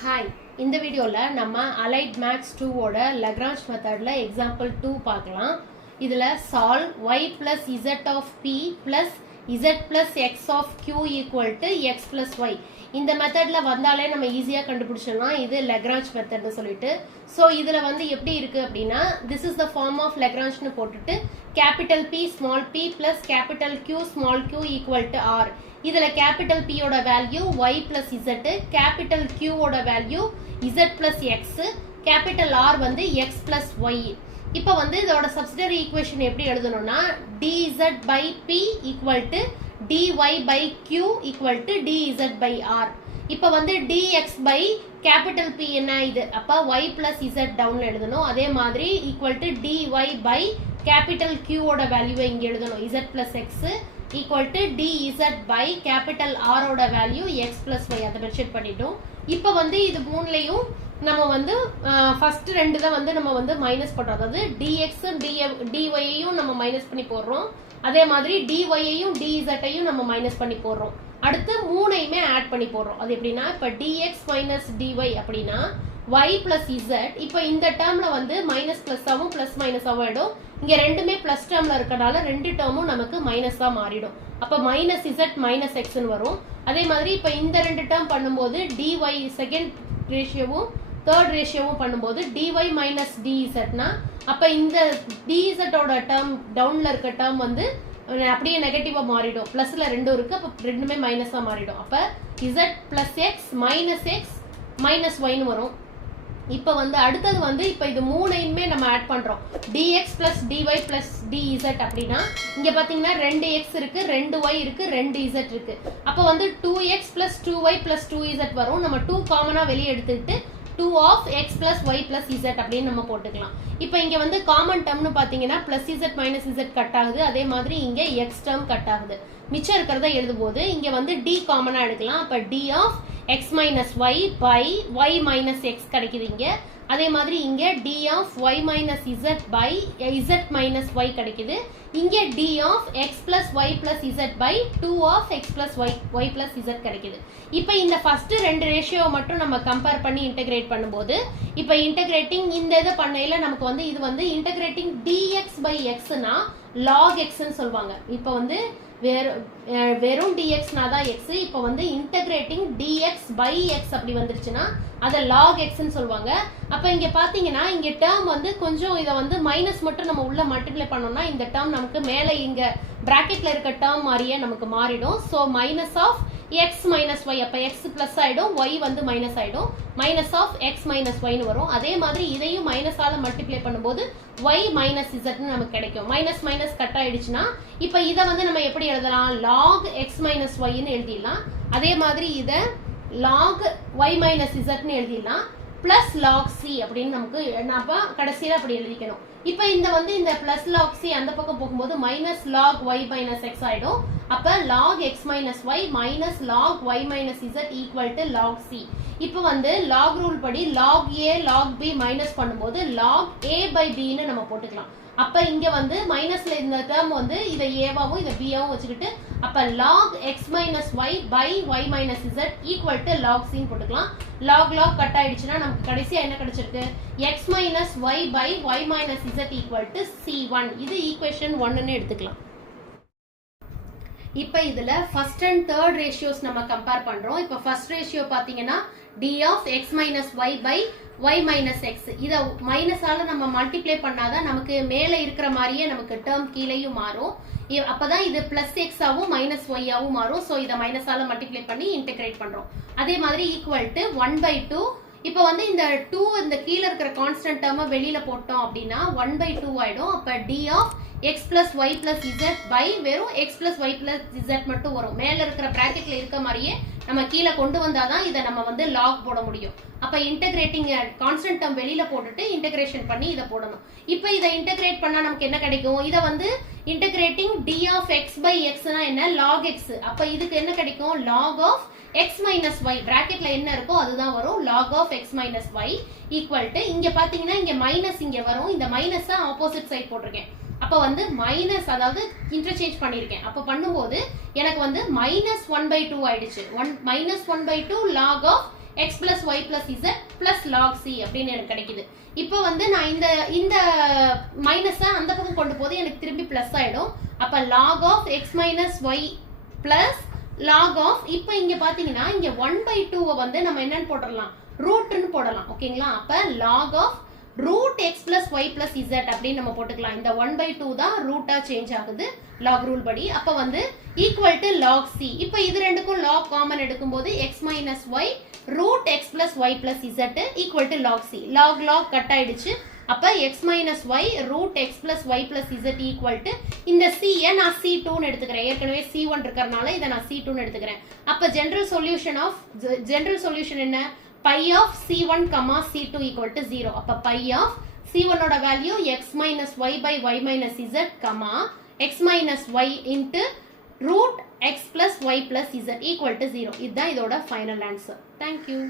Hi, இந்த வீடியோவில் நம்ம அலைட் மேக்ஸ் 2 ஓட லக்ராஞ்ச் மெத்தடில் எக்ஸாம்பிள் 2 பார்க்கலாம். இதில் solve y plus z of p plus z plus x of q equal to x plus y. இந்த மெத்தடில் வந்தாலே நம்ம ஈஸியாக கண்டுபிடிச்சிடலாம். இது லக்ராஞ்ச் மெத்தட்னு சொல்லிட்டு. ஸோ இதில் வந்து எப்படி இருக்குது அப்படின்னா, this is the form of லக்ராஞ்ச்னு போட்டுட்டு capital P small p plus capital Q small q equal to r. இதில் கேபிட்டல் P ஓட value y plus z, capital Q ஓட value z plus x, capital R வந்து x plus y. இப்போ வந்து இதோட subsidiary equation எப்படி எழுதணும்னா dz by p equal to dy by q equal to dz by r. இப்போ வந்து dx by கேபிட்டல் P என்ன இது, அப்போ y plus z டவுன்ல எழுதணும். அதே மாதிரி equal to dy by capital Q ஓட வேல்யூவை இங்கே எழுதணும், z plus x equal to dz by capital R ஓட வேல்யூ x plus y. அதை மென்ஷன் பண்ணிட்டோம். இப்போ வந்து இது மூணுலையும் நம்ம வந்து ஃபர்ஸ்ட் ரெண்டு தான் வந்து நம்ம வந்து மைனஸ் பண்ணுறோம். அதாவது dx dyயையும் நம்ம மைனஸ் பண்ணி போடுறோம். அதே மாதிரி dyயையும் dzஐயும் நம்ம மைனஸ் பண்ணி போடுறோம். அடுத்து மூணையுமே ஆட் பண்ணி போடுறோம். அது எப்படின்னா, இப்போ dx மைனஸ் dy அப்படின்னா y பிளஸ் z. இப்போ இந்த டேர்ம்ல வந்து மைனஸ் பிளஸ் ஆகும், பிளஸ் மைனஸ் ஆகும் ஆயிடும். இங்க ரெண்டுமே பிளஸ் டேர்ம்ல இருக்கனால ரெண்டு டேர்மும் நமக்கு மைனஸா மாறிடும். அப்போ மைனஸ் z மைனஸ் எக்ஸ்ன்னு வரும். அதே மாதிரி இப்போ இந்த ரெண்டு டேர்ம் பண்ணும்போது dy செகண்ட் ரேஷியோவும் தேர்ட் ரேஷியோவும் பண்ணும்போது dy மைனஸ் dzனா, அப்போ இந்த dzோட டேர்ம் டவுன்ல இருக்க டேர்ம் வந்து அப்படியே நெகட்டிவா மாறிடும். பிளஸ்ல ரெண்டும் இருக்கு, அப்போ ரெண்டுமே மைனஸா மாறிடும். அப்போ z பிளஸ் எக்ஸ் மைனஸ் ஒய்னு வரும். இப்போ வந்து அடுத்தது வந்து இப்போ இது மூணையுமே நம்ம ஆட் பண்றோம். dx plus dy plus dz அப்படின்னா இங்க பாத்தீங்கன்னா 2x இருக்கு, 2y இருக்கு, 2z இருக்கு. அப்போ வந்து 2x plus 2y plus 2z வரும். நம்ம 2 காமனா வெளியே எடுத்துக்கிட்டு 2 of x plus y plus z அப்படின்னு நம்ம போட்டுக்கலாம். இப்போ இங்க வந்து காமன் டேர்ம்னு பாத்தீங்கன்னா plus z minus z cut ஆகுது. அதே மாதிரி இங்க x டேர்ம் கட் ஆகுது. மிச்சம் இருக்கிறத எழுதும்போது இங்க வந்து d காமனா எடுக்கலாம். அப்ப d of x minus y by y minus x கிடைக்குது இங்க. அதே மாதிரி இங்க d of y minus z by z minus y கிடைக்குது. இங்க d of x plus y plus z by 2 of x plus y plus z கிடைக்குது. இப்போ இந்த ஃபர்ஸ்ட் ரெண்டு ரேஷியோ மட்டும் நம்ம கம்பேர் பண்ணி இன்டகிரேட் பண்ணும்போது, இப்போ இன்டகிரேட்டிங் இந்த இதை பண்ணையில நமக்கு வந்து இது வந்து integrating dx by xனா log x ன்னு சொல்லுவாங்க. இப்போ வந்து வெறும் dxனா தான் x. இப்போ வந்து இன்டகிரேட்டிங் dx by x அப்படி வந்துருச்சுன்னா அதை log x ன்னு சொல்லுவாங்க. அப்போ இங்க பாத்தீங்கன்னா இங்க டேர்ம் வந்து கொஞ்சம் இதை வந்து மைனஸ் மட்டும் நம்ம உள்ள மல்டிப்ளை பண்ணோம்னா இந்த டேர்ம் நமக்கு மேலே இங்க பிராக்கெட்ல இருக்க டேர்ம் மாதிரியே நமக்கு மாறிடும். So minus of x minus y, அப்போ x பிளஸ் ஆயிடும், y வந்து மைனஸ் ஆயிடும். மைனஸ் ஆஃப் x மைனஸ் ஒய்னு வரும். அதே மாதிரி இதையும் மைனஸால மல்டிப்ளை பண்ணும்போது y மைனஸ் z நமக்கு கிடைக்கும். மைனஸ் மைனஸ் கட் ஆயிடுச்சுன்னா இப்போ இதை வந்து நம்ம எப்படி எழுதலாம், log x மைனஸ் ஒய்னு எழுதிடலாம். அதே மாதிரி இதை log y மைனஸ் zன்னு எழுதிடலாம். பிளஸ் லாக் சி அப்படின்னு நமக்கு அப்போ கடைசியில் அப்படி எழுதிக்கணும். இப்போ இந்த வந்து இந்த பிளஸ் லாக் சி அந்த பக்கம் போகும்போது minus log y minus x ஆயிடும். அப்போ log x minus y minus log y minus z equal to log C. இப்போ வந்து லாக் ரூல் படி log A log B minus பண்ணும்போது லாக் ஏ பை பின்னு நம்ம போட்டுக்கலாம். அப்ப இங்க வந்து மைனஸ்ல இந்த டேர்ம் வந்து இதை ஏவாவும் இதை பியாவும் வச்சுக்கிட்டு அப்ப log x minus y by y minus z equal to log c ன்னு போட்டுக்கலாம். log கட் ஆயிடுச்சுன்னா நமக்கு கடைசியா என்ன கிடைச்சிருக்கு, x minus y by y minus z equal to c1. இது ஈக்குவேஷன் 1ன்னு எடுத்துக்கலாம். இப்போ இதுல ஃபர்ஸ்ட் அண்ட் தேர்ட் ரேஷியோஸ் நம்ம கம்பேர் பண்றோம். இப்போ ஃபர்ஸ்ட் ரேஷியோ பாத்தீங்கன்னா d of x minus y by y minus x. இதை மைனஸால நம்ம மல்டிப்ளை பண்ணாதான் நமக்கு மேலே இருக்கிற மாதிரியே நமக்கு டேர்ம் கீழேயும் மாறும். அப்பதான் இது பிளஸ் எக்ஸ் ஆவும் மைனஸ் ஒய் ஆவும் மாறும். ஸோ இதை மைனஸால மல்டிப்ளை பண்ணி இன்டெகிரேட் பண்றோம். அதே மாதிரி ஈக்குவல் டு 1/2. இப்போ வந்து இந்த 2 இந்த கீழே இருக்கிற கான்ஸ்டன்ட் டேர்மை வெளியில போட்டோம் அப்படின்னா 1/2 ஆயிடும். அப்ப d of x plus y plus z by வெறும் x plus y plus z மட்டும் வரும். மேல இருக்கிற பிராக்கெட்ல இருக்க மாதிரியே நம்ம கீழே கொண்டு வந்தாதான் இதை நம்ம வந்து லாக் போட முடியும். அப்ப இன்டகிரேட்டிங் கான்ஸ்டன்ட் டேர்ம் வெளியில போட்டுட்டு இன்டகிரேஷன் பண்ணி இதை போடணும். இப்போ இதை இன்டகிரேட் பண்ணா நமக்கு என்ன கிடைக்கும், இதை வந்து integrating d of x by xனா என்ன, log x. அப்ப இதுக்கு என்ன கிடைக்கும், log of x minus y பிராக்கெட்ல என்ன இருக்கோ அதுதான் வரும். log of x minus y equal to இங்க பாத்தீங்கன்னா இங்க மைனஸ் இங்க வரும். இந்த மைனஸ் ஆப்போசிட் சைட் போட்டிருக்கேன். அப்ப வந்து மைனஸ் அதாவது இன்டர்சேஞ்ச் பண்ணிருக்கேன். அப்ப பண்ணும்போது எனக்கு வந்து -1/2 ஆயிடுச்சு. -1/2 log of x plus y plus z plus log C அப்படின்னு எனக்கு கிடைக்குது. இப்போ வந்து நான் இந்த மைனஸை அந்த பக்கம் கொண்டு போது எனக்கு திரும்பி பிளஸ் ஆயிடும். அப்ப log of x minus y plus log of, இப்போ இங்க பாத்தீங்கன்னா இங்க 1/2 வந்து நம்ம என்னன்னு போடலாம், ரூட்னு போடலாம். ஓகேங்களா? அப்ப log of root x plus y plus z அப்படின்னு நம்ம போட்டுக்கலாம். இந்த 1/2 தான் ரூட்டா சேஞ்ச் ஆகுது லாக் ரூல் படி. அப்ப வந்து ஈக்குவல் டு லாக் சி. இப்போ இது ரெண்டுக்கும் லாக் காமன் எடுக்கும்போது x minus y root x plus y plus z equal to log C. Log log cut ஆயிடுச்சு. அப்ப x minus y root x plus y plus z equal to இந்த C-யை நான் C2ன்னு எடுத்துக்கிறேன். ஏற்கனவே C1 இருக்கிறதுனால இதை நான் C2ன்னு எடுத்துக்கிறேன். அப்ப ஜெனரல் சொல்யூஷன் என்ன, pi of C1, C2 equal to 0. அப்ப pi of C1 ஓட value x minus y by y minus z, x minus y into root x plus y plus z equal to 0. இதுதான் இதோட final answer. Thank you.